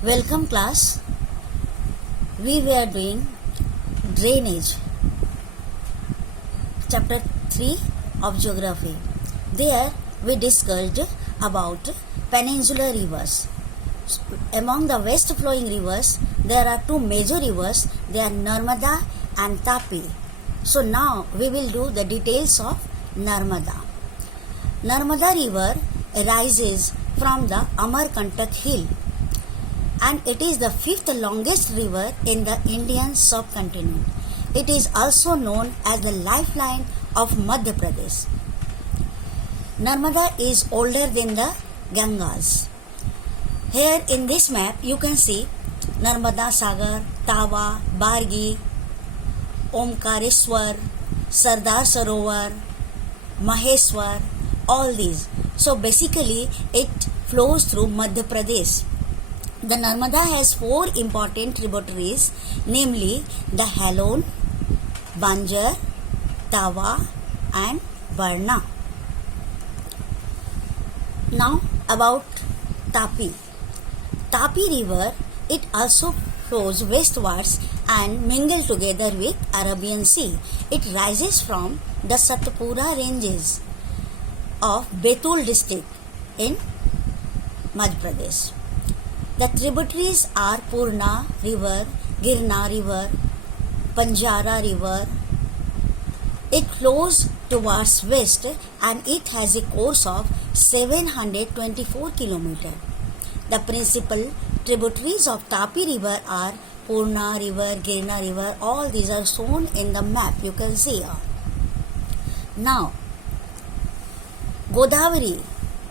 Welcome class. We were doing drainage, chapter 3 of geography. There we discussed about peninsular rivers. Among the west flowing rivers, there are two major rivers. They are Narmada and Tapi. So now we will do the details of Narmada. Narmada river rises from the Amarkantak hill, and it is the fifth longest river in the Indian subcontinent. It is also known as the lifeline of Madhya Pradesh. Narmada is older than the Gangas. Here in this map you can see Narmada Sagar, Tawa, Bargi, Omkareshwar, Sardar Sarovar, Maheshwar, all these. So basically it flows through Madhya Pradesh. The Narmada has four important tributaries, namely the Halon, Banjar, Tawa and Barna. Now about Tapi. Tapi river, it also flows westwards and mingle together with Arabian Sea. It rises from the Satpura ranges of Betul district in Madhya Pradesh. The tributaries are Purna river, Girna river, Panjara river. It flows towards west and it has a course of 724 km. The principal tributaries of Tapi river are Purna river, Girna river. All these are shown in the map. You can see. Now, Godavari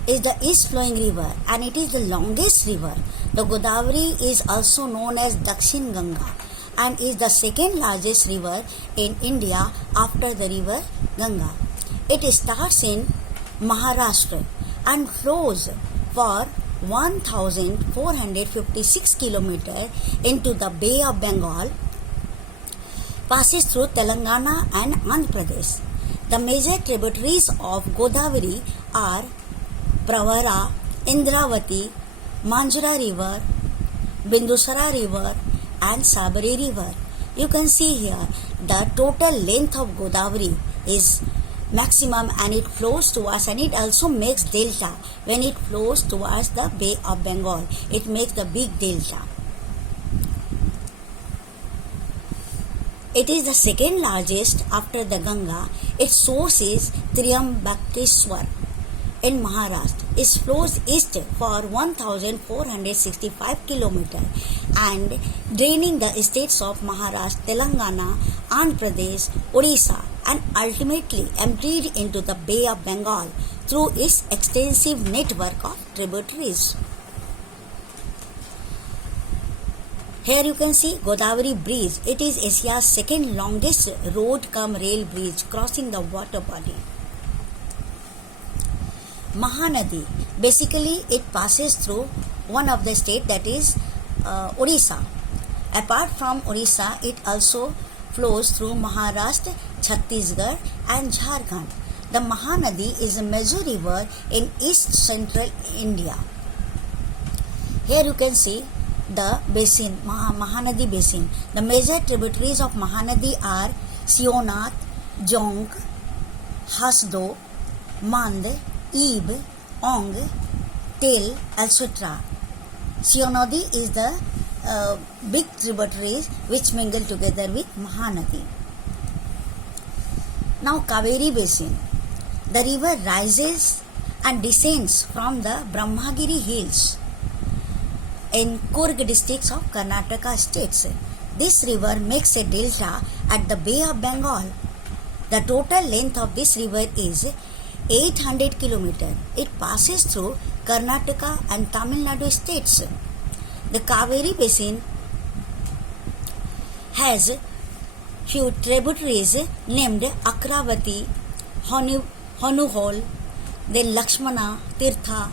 is the east flowing river and it is the longest river. The Godavari is also known as Dakshin Ganga and is the second largest river in India after the river Ganga. It starts in Maharashtra and flows for 1456 km into the Bay of Bengal, passes through Telangana and Andhra Pradesh. The major tributaries of Godavari are Pravara, Indravati, Manjra river, Bindusara river and Sabari river. You can see here the total length of Godavari is maximum and it flows towards, and it also makes delta when it flows towards the Bay of Bengal. It makes the big delta. It is the second largest after the Ganga. Its source is Triambakeshwar in Maharashtra. It flows east for 1465 km and draining the states of Maharashtra, Telangana, Andhra Pradesh, Odisha and ultimately emptied into the Bay of Bengal through its extensive network of tributaries. Here you can see Godavari Bridge. It is Asia's second longest road-cum-rail bridge crossing the water body. Mahanadi, basically it passes through one of the state, that is Odisha. Apart from Odisha, it also flows through Maharashtra, Chhattisgarh and Jharkhand. The Mahanadi is a major river in east central India. Here you can see the basin, Mahanadi basin. The major tributaries of Mahanadi are Sionath, Jong, Hasdo, Mand, Ib, Ong, Tel, etc. Sionadi is the big tributaries which mingle together with Mahanadi. Now Kaveri basin. The river rises and descends from the Brahmagiri hills in Kurg districts of Karnataka states. This river makes a delta at the Bay of Bengal. The total length of this river is 800 km. It passes through Karnataka and Tamil Nadu states. The Kaveri basin has few tributaries named Akravati, Hanuhol, then Lakshmana, Tirtha,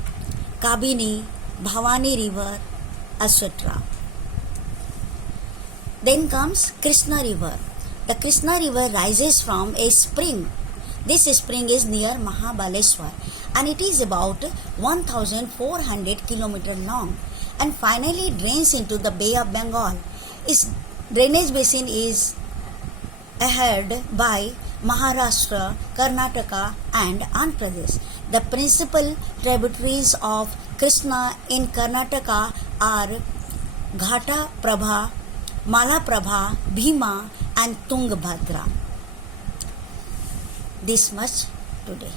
Kabini, Bhavani river, etc. Then comes Krishna river. The Krishna river rises from a spring. This spring is near Mahabaleshwar and it is about 1400 km long and finally drains into the Bay of Bengal. Its drainage basin is headed by Maharashtra, Karnataka and Andhra Pradesh. The principal tributaries of Krishna in Karnataka are Ghata Prabha, Malaprabha, Bhima and Tungabhadra. This much today.